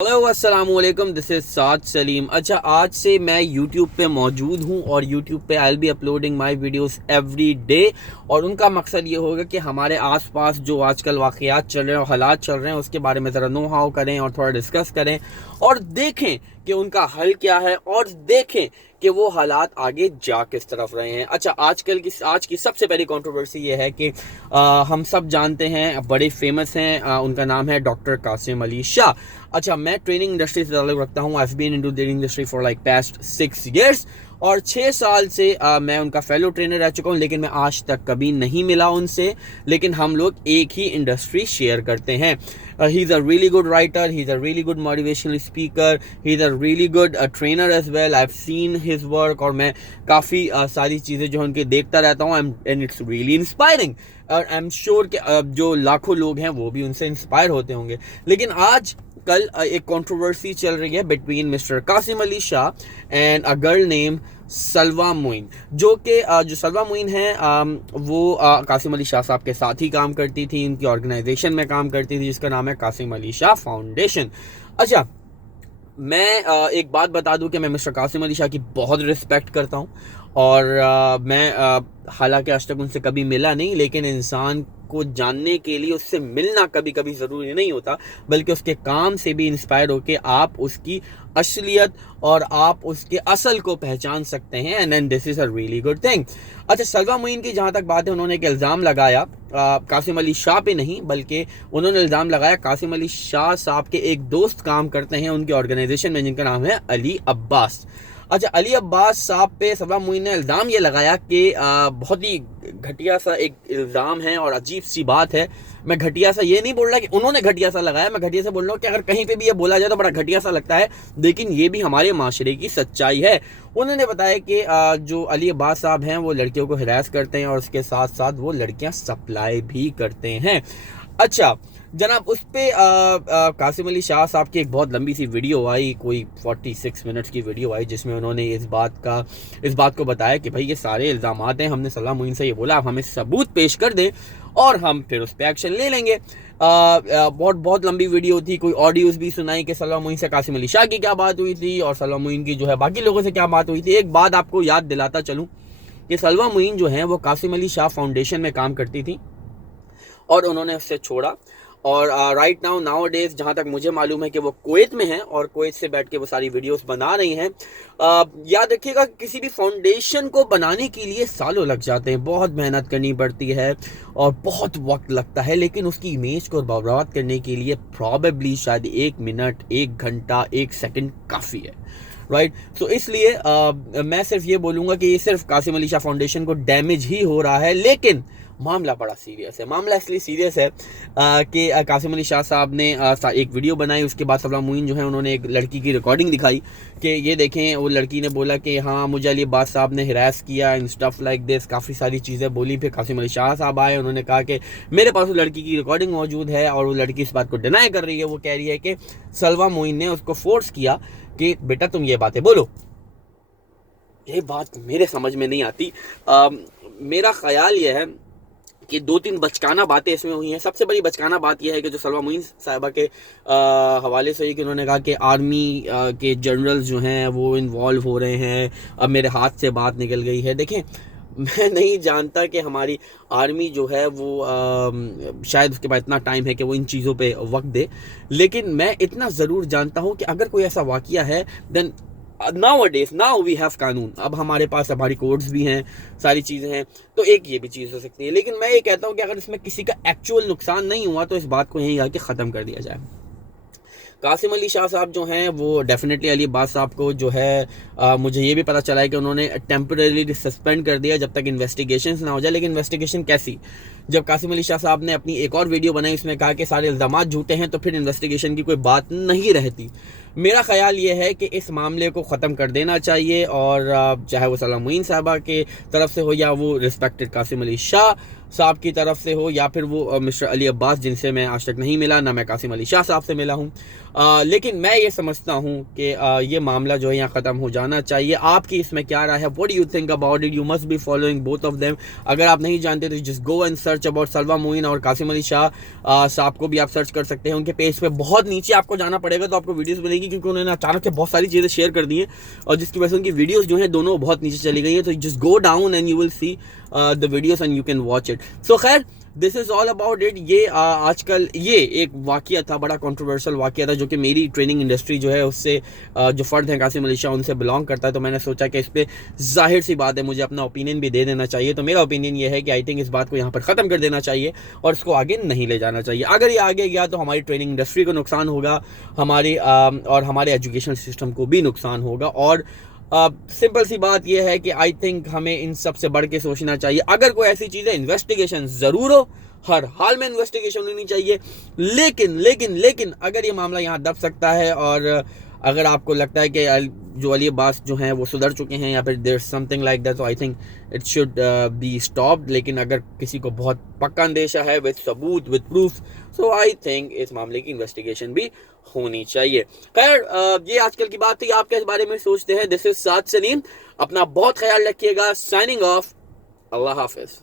Hello अस्सलाम वालेकुम, this is Saad Salim. अच्छा, आज से मैं YouTube पे मौजूद हूँ और YouTube पे I will be uploading my videos every day. और उनका मकसद ये होगा कि हमारे आसपास जो आजकल वाक़यात चल रहे हैं और हालात चल रहे हैं उसके बारे में ज़रा नो हाउ करें और थोड़ा डिस्कस करें और देखें कि उनका हल क्या है और देखें कि वो हालात आगे जा किस तरफ रहे हैं। अच्छा, आज की सबसे पहली कंट्रोवर्सी ये है कि हम सब जानते हैं, बड़े फेमस हैं, उनका नाम है डॉक्टर कासिम अली शाह। अच्छा, मैं ट्रेनिंग इंडस्ट्री से ताल्लुक़ रखता हूँ। I have been into the industry for like past 6 years और 6 साल से मैं उनका फेलो ट्रेनर रह चुका हूँ, लेकिन मैं आज तक कभी नहीं मिला उनसे। लेकिन हम लोग एक ही इंडस्ट्री शेयर करते हैं। He is a really good writer, he is a really good motivational speaker, he is a really good trainer as well. I have seen his work और मैं काफ़ी सारी चीज़ें जो उनके देखता रहता हूँ एंड इट्स रियली इंस्पायरिंग। और आई एम श्योर कि जो लाखों लोग हैं वो भी उनसे इंस्पायर होते होंगे। लेकिन आज कल एक कंट्रोवर्सी चल रही है between mister Qasim Ali Shah and a girl name Salwa Moin, जो सलवा मोइन है वो कासिम अली शाह साहब के साथ ही काम करती थी, इनकी ऑर्गेनाइजेशन में काम करती थी जिसका नाम है कासिम अली शाह फाउंडेशन। अच्छा, मैं एक बात बता दूं कि मैं मिस्टर कासिम अली शाह की बहुत रिस्पेक्ट करता हूं और मैं हालांकि आज तक उनसे कभी मिला नहीं, लेकिन इंसान को जानने के लिए उससे मिलना कभी कभी ज़रूरी नहीं होता, बल्कि उसके काम से भी इंस्पायर होकर आप उसकी असलियत और आप उसके असल को पहचान सकते हैं and this is a really good thing. अच्छा, सलवा मोइन की जहाँ तक बात है, उन्होंने एक इल्ज़ाम लगाया कासिम अली शाह पे नहीं, बल्कि उन्होंने इल्ज़ाम लगाया कासिम अली शाह साहब के एक दोस्त काम करते हैं उनकी ऑर्गेनाइजेशन में जिनका नाम है अली अब्बास। अच्छा, अली अब्बास साहब पे सलवा मोइन ने इल्ज़ाम ये लगाया कि बहुत ही घटिया सा एक इल्ज़ाम है और अजीब सी बात है। मैं घटिया सा ये नहीं बोल रहा कि उन्होंने घटिया सा लगाया, मैं घटिया सा बोल रहा हूँ कि अगर कहीं पे भी ये बोला जाए तो बड़ा घटिया सा लगता है, लेकिन ये भी हमारे माशरे की सच्चाई है। उन्होंने बताया कि जो अली अब्बास साहब हैं वो लड़कियों को हिरास करते हैं और उसके साथ साथ वो लड़कियाँ सप्लाई भी करते हैं। अच्छा जनाब, उस पर कासिम अली शाह साहब की एक बहुत लंबी सी वीडियो आई, कोई 46 मिनट्स की वीडियो आई, जिसमें उन्होंने इस बात को बताया कि भाई ये सारे इल्ज़ाम हैं, हमने सलवा मोइन से ये बोला, आप हमें सबूत पेश कर दें और हम फिर उस पर एक्शन ले लेंगे। बहुत लंबी वीडियो थी, कोई ऑडियोज भी सुनाई कि सलवा मोइन से कासिम अली शाह की क्या बात हुई थी और सलवा मोइन की जो है बाकी लोगों से क्या बात हुई थी। एक बात आपको याद दिलाता चलूँ कि सलवा मोइन जो है वो कासिम अली शाह फाउंडेशन में काम करती थी और उन्होंने उससे छोड़ा और राइट नाउ डेज जहाँ तक मुझे मालूम है कि वो कुवैत में हैं और कुवैत से बैठ के वो सारी वीडियोस बना रही हैं। याद रखिएगा, किसी भी फाउंडेशन को बनाने के लिए सालों लग जाते हैं, बहुत मेहनत करनी पड़ती है और बहुत वक्त लगता है, लेकिन उसकी इमेज को बर्बाद करने के लिए प्रॉबेबली शायद 1 मिनट, 1 घंटा, 1 सेकंड काफ़ी है, राइट। सो इसलिए मैं सिर्फ ये बोलूँगा कि ये सिर्फ कासिम अली शाह फाउंडेशन को डैमेज ही हो रहा है, लेकिन मामला बड़ा सीरियस है। मामला इसलिए सीरियस है कि कासिम अली शाह साहब ने एक वीडियो बनाई, उसके बाद सलवा मोइन जो है उन्होंने एक लड़की की रिकॉर्डिंग दिखाई कि ये देखें, वो लड़की ने बोला कि हाँ मुझे अली अब्बास साहब ने हिरास किया एंड स्टफ लाइक दिस, काफ़ी सारी चीज़ें बोली। फिर कासिम अली शाह साहब आए, उन्होंने कहा कि मेरे पास वो लड़की की रिकॉर्डिंग मौजूद है और वो लड़की इस बात को डिनाई कर रही है। वो कह रही है कि सलवा मोइन ने उसको फोर्स किया कि बेटा तुम ये बातें बोलो। ये बात मेरे समझ में नहीं आती। मेरा ख्याल यह है कि 2-3 बचकाना बातें इसमें हुई हैं। सबसे बड़ी बचकाना बात यह है कि जो सलवा मोइन साहिबा के हवाले से कि उन्होंने कहा कि आर्मी के जनरल्स जो हैं वो इन्वॉल्व हो रहे हैं, अब मेरे हाथ से बात निकल गई है। देखें, मैं नहीं जानता कि हमारी आर्मी जो है वो शायद उसके बाद इतना टाइम है कि वो इन चीज़ों पे वक्त दे, लेकिन मैं इतना ज़रूर जानता हूँ कि अगर कोई ऐसा वाक़या है देन नाउ वी हैव कानून। अब हमारे पास हमारी कोड्स भी हैं, सारी चीज़ें हैं, तो एक ये भी चीज़ हो सकती है। लेकिन मैं ये कहता हूँ कि अगर इसमें किसी का एक्चुअल नुकसान नहीं हुआ तो इस बात को यहीं आके ख़त्म कर दिया जाए। कासिम अली शाह साहब जो हैं वो डेफिनेटली अली अब्बास साहब को जो है मुझे ये भी पता चला है कि उन्होंने टेम्परेरी सस्पेंड कर दिया जब तक इन्वेस्टिगेशन ना हो जाए। लेकिन इन्वेस्टिगेशन कैसी? जब कासिम अली शाह साहब ने अपनी एक और वीडियो बनाई, उसमें कहा कि सारे इल्ज़ाम झूठे हैं, तो फिर इन्वेस्टिगेशन की कोई बात नहीं रहती। मेरा ख्याल ये है कि इस मामले को ख़त्म कर देना चाहिए, और चाहे वो सलाम मुइन साहबा के तरफ से हो या वो रिस्पेक्टेड कासिम अली शाह साहब की तरफ से हो या फिर वो मिस्टर अली अब्बास, जिनसे मैं आज तक नहीं मिला, ना मैं कासिम अली शाह साहब से मिला हूँ। लेकिन मैं ये समझता हूँ कि ये मामला जो है यहाँ ख़त्म हो जाना चाहिए। आपकी इसमें क्या राय है? What do you think about it? You must be following both of them. अगर आप नहीं जानते तो just go and search about Salwa Moin और कासिम अली शाह साहब को भी आप सर्च कर सकते हैं। उनके पेज पे बहुत नीचे आपको जाना पड़ेगा तो आपको वीडियोस मिलेगी, क्योंकि उन्होंने अचानक से बहुत सारी चीज़ें शेयर कर दी हैं और जिसकी वजह से उनकी वीडियोस जो है दोनों बहुत नीचे चली गई है। तो just go down and you will see the videos and you can watch it. So खैर, this is all about it. ये आजकल ये एक वाक़या था, बड़ा कंट्रोवर्शियल वाक़या था, जो कि मेरी ट्रेनिंग इंडस्ट्री जो है उससे जो फ़र्द हैं कासिम अली शाह, उनसे बिलोंग करता है। तो मैंने सोचा कि इस पर ज़ाहिर सी बात है मुझे अपना ओपिनियन भी दे देना चाहिए। तो मेरा ओपिनियन ये है कि आई थिंक इस बात को यहाँ पर ख़त्म कर देना चाहिए और इसको आगे नहीं ले जाना चाहिए। अगर ये आगे गया तो हमारी ट्रेनिंग इंडस्ट्री को नुकसान होगा, हमारी और हमारे एजुकेशन सिस्टम को भी नुकसान होगा। और सिंपल सी बात यह है कि आई थिंक हमें इन सब से बढ़ के सोचना चाहिए। अगर कोई ऐसी चीज़ है, इन्वेस्टिगेशन ज़रूर हो, हर हाल में इन्वेस्टिगेशन होनी चाहिए, लेकिन लेकिन लेकिन अगर ये मामला यहाँ दब सकता है और अगर आपको लगता है कि जो अली अब्बास जो हैं वो सुधर चुके हैं या फिर देयर समथिंग लाइक दैट, तो I think it should be stopped. लेकिन अगर किसी को बहुत पक्का अंदेशा है विद सबूत, with proof, so I think इस मामले की इन्वेस्टिगेशन भी होनी चाहिए। खैर, ये आजकल की बात थी। आप क्या इस बारे में सोचते हैं? This is Saad Saleem. अपना बहुत ख्याल रखिएगा। Signing off. अल्लाह हाफिज।